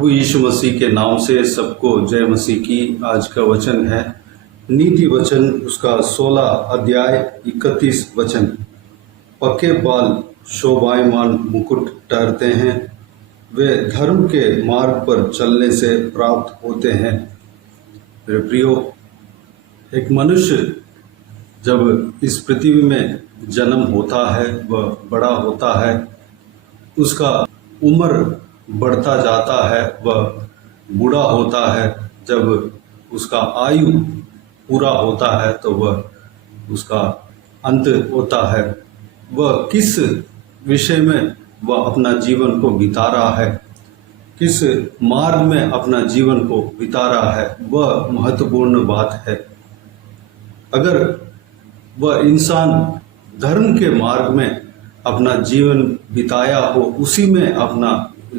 प्रभु यीशु मसीह के नाम से सबको जय मसीह की। आज का वचन है नीति वचन उसका 16 अध्याय 31 वचन। पक्के बाल शोभायमान मुकुट ठहरते हैं, वे धर्म के मार्ग पर चलने से प्राप्त होते हैं। मेरे प्रियो, एक मनुष्य जब इस पृथ्वी में जन्म होता है, वह बड़ा होता है, उसका उम्र बढ़ता जाता है, वह बूढ़ा होता है। जब उसका आयु पूरा होता है तो वह उसका अंत होता है। वह किस विषय में वह अपना जीवन को बिता रहा है, किस मार्ग में अपना जीवन को बिता रहा है, वह महत्वपूर्ण बात है। अगर वह इंसान धर्म के मार्ग में अपना जीवन बिताया हो, उसी में अपना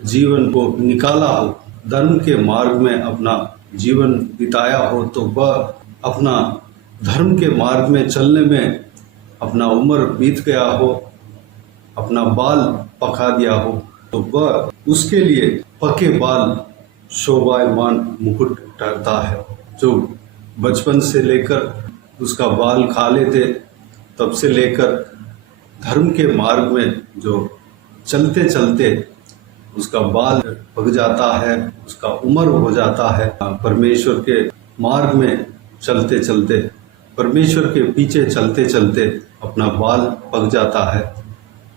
जीवन को निकाला हो, धर्म के मार्ग में अपना जीवन बिताया हो, तो वह अपना धर्म के मार्ग में चलने में अपना उम्र बीत गया हो, अपना बाल पका दिया हो, तो वह उसके लिए पके बाल शोभायमान मुकुट ठहरता है। जो बचपन से लेकर उसका बाल काले थे, तब से लेकर धर्म के मार्ग में जो चलते चलते उसका बाल पक जाता है, उसका उम्र हो जाता है, परमेश्वर के मार्ग में चलते चलते, परमेश्वर के पीछे चलते चलते अपना बाल पक जाता है,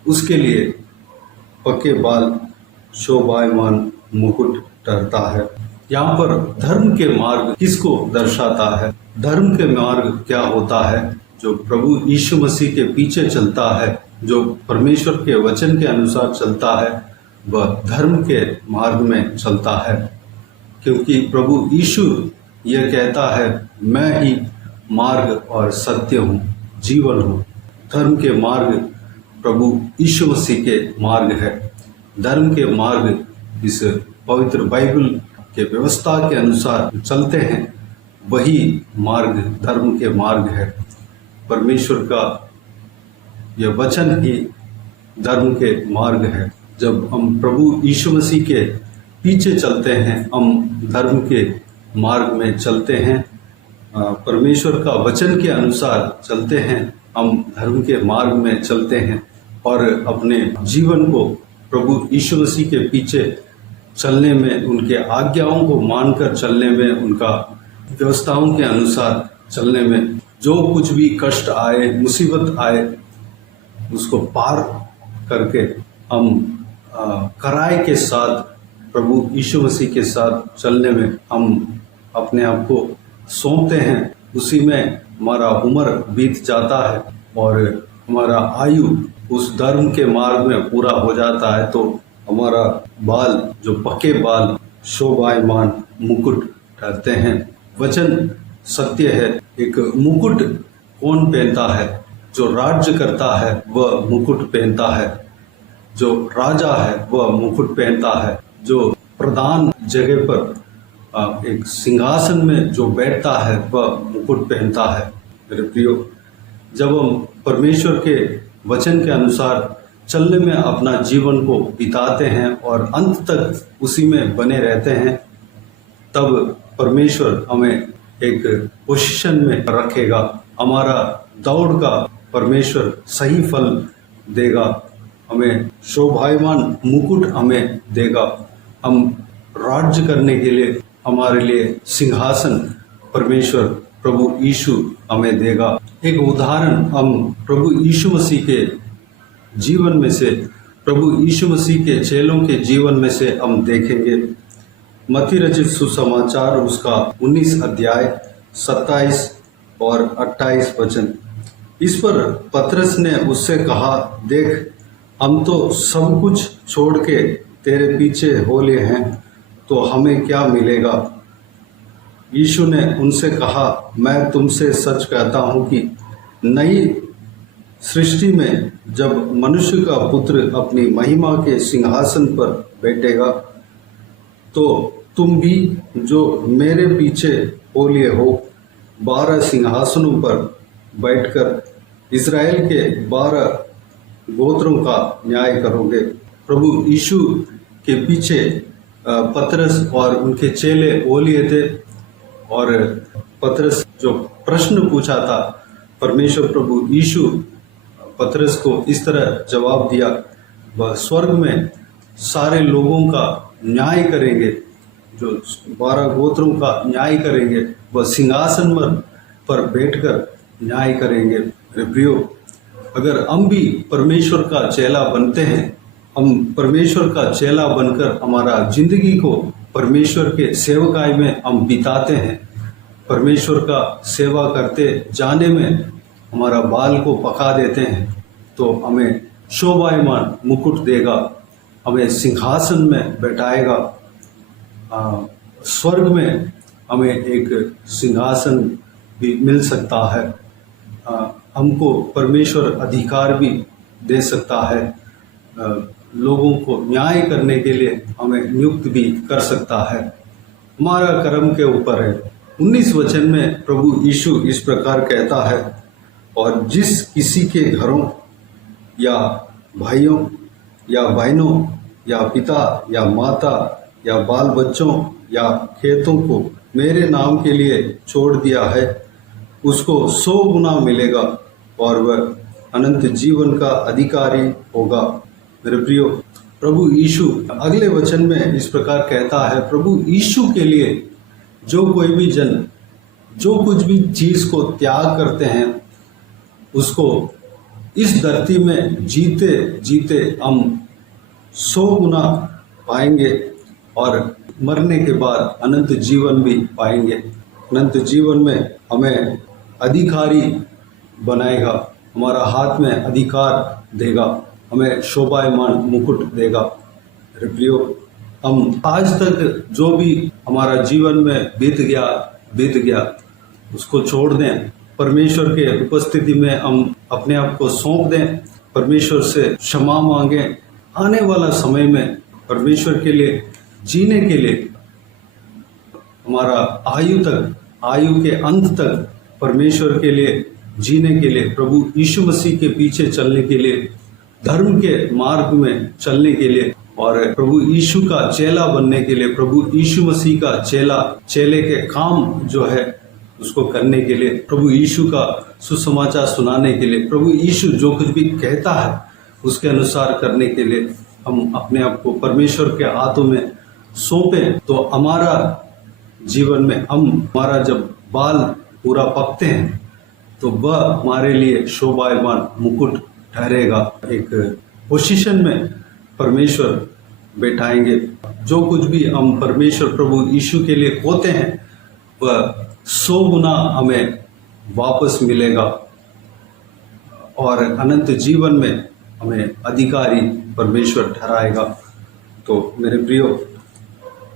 उसके लिए पक्के बाल शोभायमान मुकुट ठहरता है। यहाँ पर धर्म के मार्ग किसको दर्शाता है? धर्म के मार्ग क्या होता है? जो प्रभु यीशु मसीह के पीछे चलता है, जो परमेश्वर के वचन के अनुसार चलता है, वह धर्म के मार्ग में चलता है। क्योंकि प्रभु यीशु यह कहता है, मैं ही मार्ग और सत्य हूँ, जीवन हूँ। धर्म के मार्ग प्रभु यीशु मसीह के मार्ग है। धर्म के मार्ग इस पवित्र बाइबल के व्यवस्था के अनुसार चलते हैं, वही मार्ग धर्म के मार्ग है। परमेश्वर का यह वचन ही धर्म के मार्ग है। जब हम प्रभु यीशु मसीह के पीछे चलते हैं, हम धर्म के मार्ग में चलते हैं, परमेश्वर का वचन के अनुसार चलते हैं, हम धर्म के मार्ग में चलते हैं और अपने जीवन को प्रभु यीशु मसीह के पीछे चलने में, उनके आज्ञाओं को मानकर चलने में, उनका व्यवस्थाओं के अनुसार चलने में, जो कुछ भी कष्ट आए, मुसीबत आए, उसको पार करके हम कराई के साथ प्रभु यीशु मसीह के साथ चलने में हम अपने आप को सौंपते हैं। उसी में हमारा उम्र बीत जाता है और हमारा आयु उस धर्म के मार्ग में पूरा हो जाता है, तो हमारा बाल, जो पक्के बाल शोभायमान मुकुट ठहरते हैं। वचन सत्य है। एक मुकुट कौन पहनता है? जो राज्य करता है वह मुकुट पहनता है। जो राजा है वह मुकुट पहनता है। जो प्रधान जगह पर एक सिंहासन में जो बैठता है वह मुकुट पहनता है। मेरे प्रियो, जब हम परमेश्वर के वचन के अनुसार चलने में अपना जीवन को बिताते हैं और अंत तक उसी में बने रहते हैं, तब परमेश्वर हमें एक पोजीशन में रखेगा। हमारा दौड़ का परमेश्वर सही फल देगा, हमें शोभायमान मुकुट हमें देगा। हम राज्य करने के लिए, हमारे लिए सिंहासन परमेश्वर प्रभु यीशु हमें देगा। एक उदाहरण हम प्रभु यीशु मसीह के जीवन में से, प्रभु यीशु मसीह के चेलों के जीवन में से हम देखेंगे। मत्ती रचित सुसमाचार उसका 19 अध्याय 27 और 28 वचन। इस पर पतरस ने उससे कहा, देख, हम तो सब कुछ छोड़ के तेरे पीछे हो लिए हैं, तो हमें क्या मिलेगा? यीशु ने उनसे कहा, मैं तुमसे सच कहता हूँ कि नई सृष्टि में जब मनुष्य का पुत्र अपनी महिमा के सिंहासन पर बैठेगा, तो तुम भी जो मेरे पीछे हो लिए हो, 12 सिंहासनों पर बैठकर इज़राइल के 12 गोत्रों का न्याय करोगे। प्रभु यीशु के पीछे पतरस और उनके चेले वो लिए थे, और पतरस जो प्रश्न पूछा था, परमेश्वर प्रभु यीशु पतरस को इस तरह जवाब दिया, वह स्वर्ग में सारे लोगों का न्याय करेंगे, जो 12 गोत्रों का न्याय करेंगे, वह सिंहासन पर बैठकर न्याय करेंगे। मेरे प्रियो, अगर हम भी परमेश्वर का चेला बनते हैं, हम परमेश्वर का चेला बनकर हमारा जिंदगी को परमेश्वर के सेवकाई में हम बिताते हैं, परमेश्वर का सेवा करते जाने में हमारा बाल को पका देते हैं, तो हमें शोभायमान मुकुट देगा, हमें सिंहासन में बैठाएगा। स्वर्ग में हमें एक सिंहासन भी मिल सकता है, हमको परमेश्वर अधिकार भी दे सकता है, लोगों को न्याय करने के लिए हमें नियुक्त भी कर सकता है। हमारा कर्म के ऊपर है। 19 वचन में प्रभु यीशु इस प्रकार कहता है, और जिस किसी के घरों या भाइयों या बहनों या पिता या माता या बाल बच्चों या खेतों को मेरे नाम के लिए छोड़ दिया है, उसको 100 गुना मिलेगा और वह अनंत जीवन का अधिकारी होगा। मेरे प्रियो, प्रभु यीशु अगले वचन में इस प्रकार कहता है, प्रभु यीशु के लिए जो कोई भी जन जो कुछ भी चीज को त्याग करते हैं, उसको इस धरती में जीते जीते हम 100 गुना पाएंगे और मरने के बाद अनंत जीवन भी पाएंगे। अनंत जीवन में हमें अधिकारी बनाएगा, हमारा हाथ में अधिकार देगा, हमें शोभायमान मुकुट देगा। मेरे प्रियो, हम आज तक जो भी हमारा जीवन में बीत गया उसको छोड़ दें, परमेश्वर के उपस्थिति में हम अपने आप को सौंप दें, परमेश्वर से क्षमा मांगें। आने वाला समय में परमेश्वर के लिए जीने के लिए, हमारा आयु के अंत तक परमेश्वर के लिए जीने के लिए, प्रभु यीशु मसीह के पीछे चलने के लिए, धर्म के मार्ग में चलने के लिए और प्रभु यीशु का चेला बनने के लिए, प्रभु यीशु मसीह का चेले के काम जो है उसको करने के लिए, प्रभु यीशु का सुसमाचार सुनाने के लिए, प्रभु यीशु जो कुछ भी कहता है उसके अनुसार करने के लिए हम अपने आप को परमेश्वर के हाथों में सौंपें, तो हमारा जीवन में हमारा जब बाल पूरा पकते हैं तो वह हमारे लिए शोभायमान मुकुट ठहरेगा। एक पोजीशन में परमेश्वर बैठाएंगे। जो कुछ भी हम परमेश्वर प्रभु यीशु के लिए होते हैं वह 100 गुना हमें वापस मिलेगा और अनंत जीवन में हमें अधिकारी परमेश्वर ठहराएगा। तो मेरे प्रियो,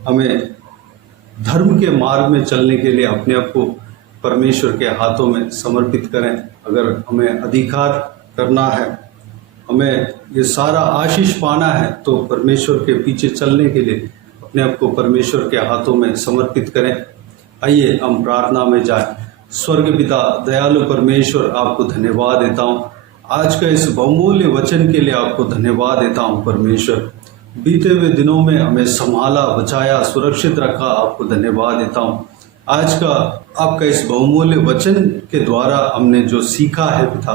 हमें धर्म के मार्ग में चलने के लिए अपने आप को परमेश्वर के हाथों में समर्पित करें। अगर हमें अधिकार करना है, हमें ये सारा आशीष पाना है, तो परमेश्वर के पीछे चलने के लिए अपने आप को परमेश्वर के हाथों में समर्पित करें। आइए हम प्रार्थना में जाएं। स्वर्ग पिता दयालु परमेश्वर, आपको धन्यवाद देता हूँ आज का इस बहुमूल्य वचन के लिए, आपको धन्यवाद देता हूँ परमेश्वर। बीते हुए दिनों में हमें संभाला, बचाया, सुरक्षित रखा, आपको धन्यवाद देता हूँ। आज का आपका इस बहुमूल्य वचन के द्वारा हमने जो सीखा है पिता,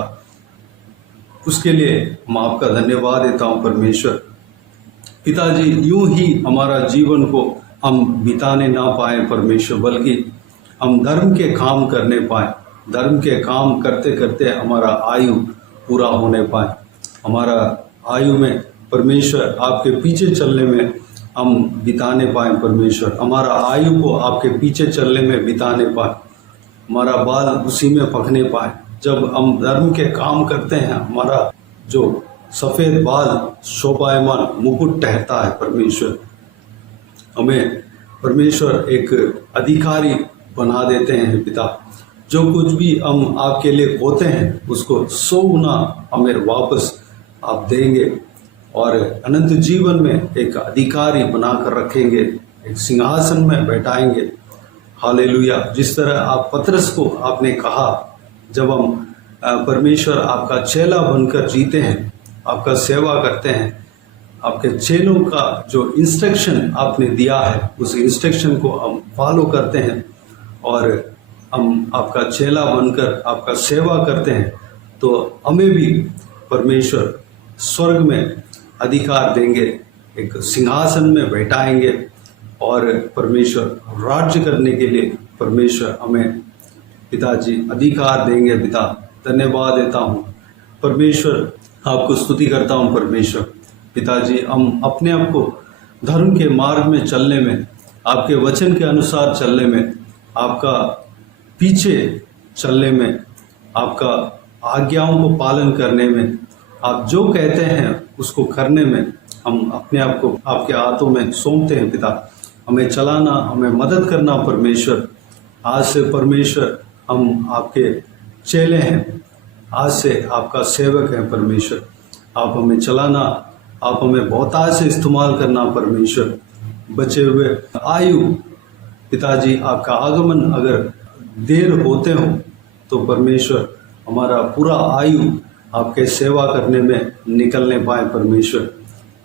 उसके लिए हम आपका धन्यवाद देता हूँ परमेश्वर। पिताजी, यूं ही हमारा जीवन को हम बिताने ना पाए परमेश्वर, बल्कि हम धर्म के काम करने पाए, धर्म के काम करते करते हमारा आयु पूरा होने पाए, हमारा आयु में परमेश्वर आपके पीछे चलने में हम बिताने पाए परमेश्वर, हमारा आयु को आपके पीछे चलने में बिताने पाए, हमारा बाल उसी में पकने पाए। जब हम धर्म के काम करते हैं, हमारा जो सफ़ेद बाल शोभायमान मुकुट ठहरता है परमेश्वर, हमें परमेश्वर एक अधिकारी बना देते हैं पिता। जो कुछ भी हम आपके लिए होते हैं उसको 100 गुना हमें वापस आप देंगे और अनंत जीवन में एक अधिकारी बनाकर रखेंगे, एक सिंहासन में बैठाएंगे। हालेलुया। जिस तरह आप पतरस को आपने कहा, जब हम परमेश्वर आपका चेला बनकर जीते हैं, आपका सेवा करते हैं, आपके चेलों का जो इंस्ट्रक्शन आपने दिया है उस इंस्ट्रक्शन को हम फॉलो करते हैं और हम आपका चेला बनकर आपका सेवा करते हैं, तो हमें भी परमेश्वर स्वर्ग में अधिकार देंगे, एक सिंहासन में बैठाएंगे और परमेश्वर राज्य करने के लिए परमेश्वर हमें पिताजी अधिकार देंगे। पिता धन्यवाद देता हूँ परमेश्वर, आपको स्तुति करता हूँ परमेश्वर। पिताजी हम अपने आप को धर्म के मार्ग में चलने में, आपके वचन के अनुसार चलने में, आपका पीछे चलने में, आपका आज्ञाओं को पालन करने में, आप जो कहते हैं उसको करने में हम अपने आप को आपके हाथों में सौंपते हैं। पिता हमें चलाना, हमें मदद करना परमेश्वर। आज से परमेश्वर हम आपके चेले हैं, आज से आपका सेवक है परमेश्वर। आप हमें चलाना, आप हमें बहुतायत से इस्तेमाल करना परमेश्वर। बचे हुए आयु पिताजी, आपका आगमन अगर देर होते हो तो परमेश्वर हमारा पूरा आयु आपके सेवा करने में निकलने पाए परमेश्वर।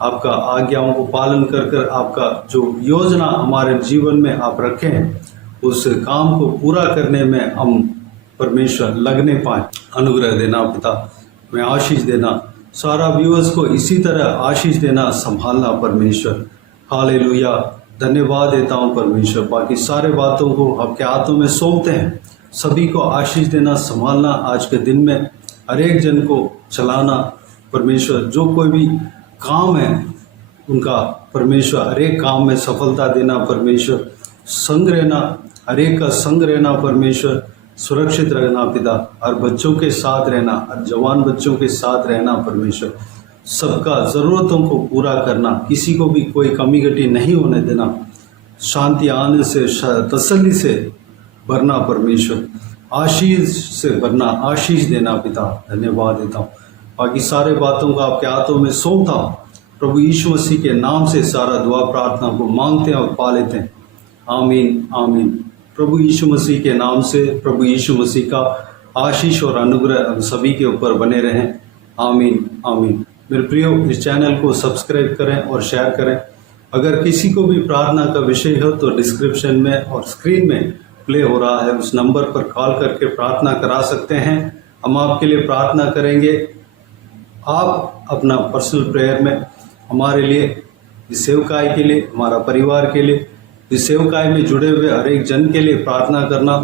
आपका आज्ञाओं को पालन कर कर आपका जो योजना हमारे जीवन में आप रखे हैं उस काम को पूरा करने में हम परमेश्वर लगने पाए। अनुग्रह देना पिता, हमें आशीष देना, सारा व्यूअर्स को इसी तरह आशीष देना, संभालना परमेश्वर। हालेलुया, धन्यवाद देता हूँ परमेश्वर। बाकी सारे बातों को आपके हाथों में सौंपते हैं। सभी को आशीष देना, संभालना, आज के दिन में हर एक जन को चलाना परमेश्वर। जो कोई भी काम है उनका परमेश्वर हर एक काम में सफलता देना परमेश्वर। संग रहना, हर एक का संग रहना परमेश्वर। सुरक्षित रहना पिता, हर बच्चों के साथ रहना, हर जवान बच्चों के साथ रहना परमेश्वर। सबका ज़रूरतों को पूरा करना, किसी को भी कोई कमी घटी नहीं होने देना। शांति आने से, तसल्ली से भरना परमेश्वर। आशीष से भरना, आशीष देना पिता, धन्यवाद देता हूँ। बाकी सारे बातों को आपके हाथों में सौंपता हूँ। प्रभु यीशु मसीह के नाम से सारा दुआ प्रार्थना को मांगते हैं और पा लेते हैं। आमीन आमीन। प्रभु यीशु मसीह के नाम से प्रभु यीशु मसीह का आशीष और अनुग्रह हम सभी के ऊपर बने रहें। आमीन आमीन। मेरे प्रियो, इस चैनल को सब्सक्राइब करें और शेयर करें। अगर किसी को भी प्रार्थना का विषय हो तो डिस्क्रिप्शन में और स्क्रीन में प्ले हो रहा है उस नंबर पर कॉल करके प्रार्थना करा सकते हैं। हम आपके लिए प्रार्थना करेंगे। आप अपना पर्सनल प्रेयर में हमारे लिए, इस सेवकाई के लिए, हमारा परिवार के लिए, इस सेवकाई में जुड़े हुए हर एक जन के लिए प्रार्थना करना।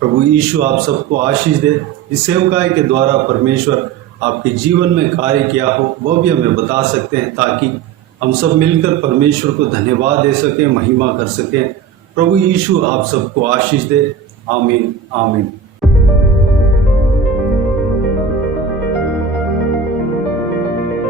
प्रभु यीशु आप सबको आशीष दे। इस सेवकाई के द्वारा परमेश्वर आपके जीवन में कार्य किया हो वह भी हमें बता सकते हैं, ताकि हम सब मिलकर परमेश्वर को धन्यवाद दे सकें, महिमा कर सकें। प्रभु यीशु आप सबको आशीष दे। आमीन आमीन।